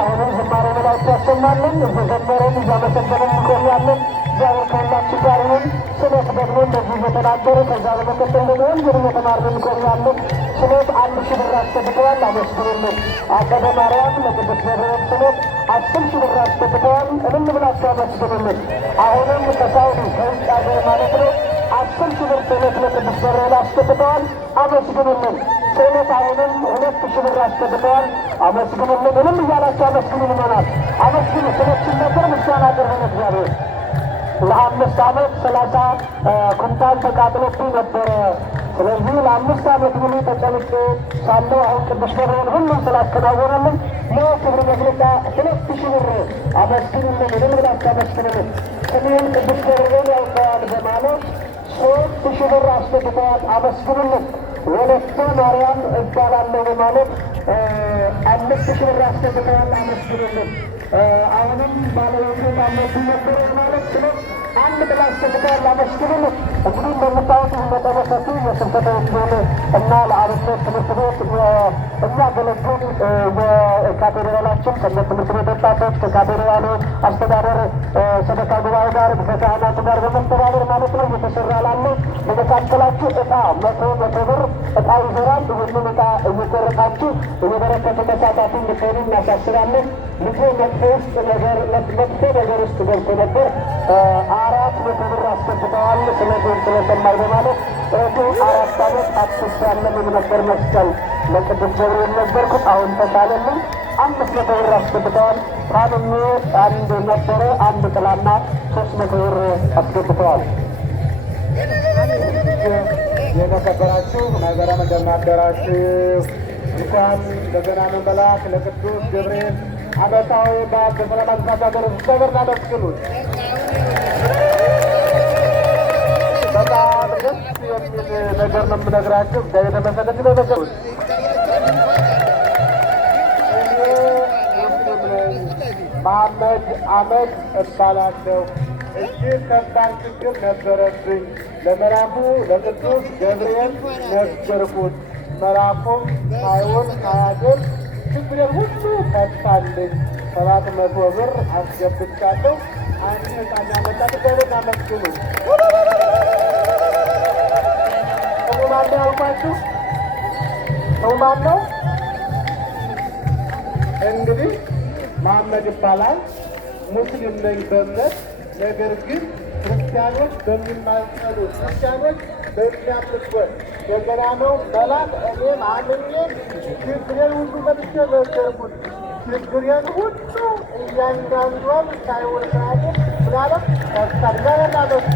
አሁንም ዝማሬ መላእክት ያሰማልን። እየዘመረን እያመሰገንን እንቆያለን። እግዚአብሔር ከሁላችን ጋር ይሁን። ስለት ደግሞ እንደዚህ እየተናገረ ከዛ በመቀጠል ደግሞ ወንጌል እየተማርን እንቆያለን። ስለት 1000 ብር አስገብተዋል። አመስግኑልን። አጸደ ማርያም ለቅዱስ ገብርኤል ስለት 10,000 ብር አስገብተዋል። እልል ብላችሁ አመስግኑልን። አሁንም ከሳውዲ ከውጭ ሀገር ማለት ነው 10,000 ብር ስለት ለቅዱስ ገብርኤል አስገብተዋል። አመስግኑልን። ስለት አሁንም 2,000 ብር አስገብተዋል። አመስግኑልን። እልል እያላችሁ አመስግኑን ይሆናል። አመስግኑ። ስለችን ነገር ምስጋና አቅርበን እግዚአብሔር ለ5 ዓመት 30 ኩንታል ተቃጥሎብኝ ነበረ። ስለዚህ ለ5 ዓመት ሙሉ ተጨንቄ ሳለሁ አሁን ቅዱስ ገብርኤል ሁሉም ስላከናወነልን ለክብር መግለጫ 2,000 ብር አመስግኑልን። እልል ብላችሁ አመስግኑልን። ስሜን ቅዱስ ገብርኤል ያውቀዋል በማለት 3,000 ብር አስገብተዋል። አመስግኑልን። ወለተ ማርያም እባላለሁ በማለት 5,000 ብር አስገብተዋል። አመስግኑልን። አሁንም ባለቤቱ ማመቱ ነበረ ማለት ስለ አንድ ብላ አስገብተዋል። አመስግኑልን። እንግዲህ እንደምታወት መጠነ ሰፊ የስብከተ ወንጌል እና ለአብነት ትምህርት ቤት የሚያገለግል የካቴድራላችን ሰንበት ትምህርት ቤት ወጣቶች ከካቴድራሉ አስተዳደር ሰበካ ጉባኤ ጋር ከካህናቱ ጋር በመተባበር ማለት ነው እየተሰራ ላለ በመካከላችሁ እጣ 100 ብር እጣ ይዘራል። ይህንን እጣ እየቆረጣችሁ የበረከቱ ተሳታፊ እንድትሆኑ እናሳስባለን። ልጆ መጥፎ ነገር ውስጥ ገብቶ ነበር 400 ብር አስገብተዋል። ስለሰማይ በማለት እህቱ 4 ዓመት አትሳለምን ነበር መስቀል ለቅዱስ ገብርኤል ነበርኩት አሁን ተሻለልኝ። 500 ብር አስገብተዋል። ታምሜ አንድ ነበረ አንድ ጥላና 300 ብር አስገብተዋል። የተከበራችሁ ነገረ እንደማደራችሁ እንኳን ለገናነ መልአክ ለቅዱስ ገብርኤል ዓመታዊ በዓል በሰላም አደረሳችሁ። እግዚአብሔርን አመስግኑት። በጣም ደስ የሚል ነገር ነው የምነግራችሁ። እግዚአብሔር የተመሰገነ ይሁን። መሐመድ አህመድ እባላለሁ። እጅግ ከባድ ችግር ነበረብኝ። ለመልአኩ ለቅዱስ ገብርኤል ነገርኩት። መልአኩም ሳይውል ሳያድር ችግሬን ሁሉ ፈታልኝ። 700 ብር አስገብቻለሁ። አንድ ሕፃን ያመጣት እግዚአብሔርን አመስግኑ። ሰው ማነው ያልኳችሁ? ሰው ማነው? እንግዲህ መሐመድ ይባላል። ሙስሊም ነኝ በእምነት ነገር ግን ክርስቲያኖች በሚማጸኑ ክርስቲያኖች በሚያምኑበት የገናናው መልአክ እኔም አምኜ ችግሬን ሁሉ መጥቼ ነገርኩት። ችግሬን ሁሉ እያንዳንዷን ሳይውል ሳያድር ምናለም ተስታድጋ ያላበሱ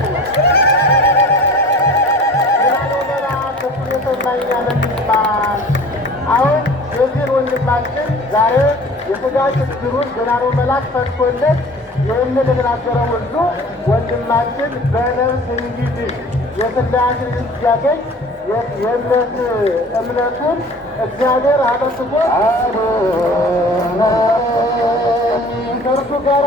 ገናናው መልአክ እሱ የሰማኛል ይባል። አሁን የዚህን ወንድማችን ዛሬ የሥጋ ችግሩን ገናናው መልአክ ፈትቶለት ይህንን የተናገረው ሁሉ ወንድማችን በነፍስ እንዲድን የሥላሴን ሲያገኝ የእምነት እምነቱን እግዚአብሔር አበስቦ ከእርሱ ጋር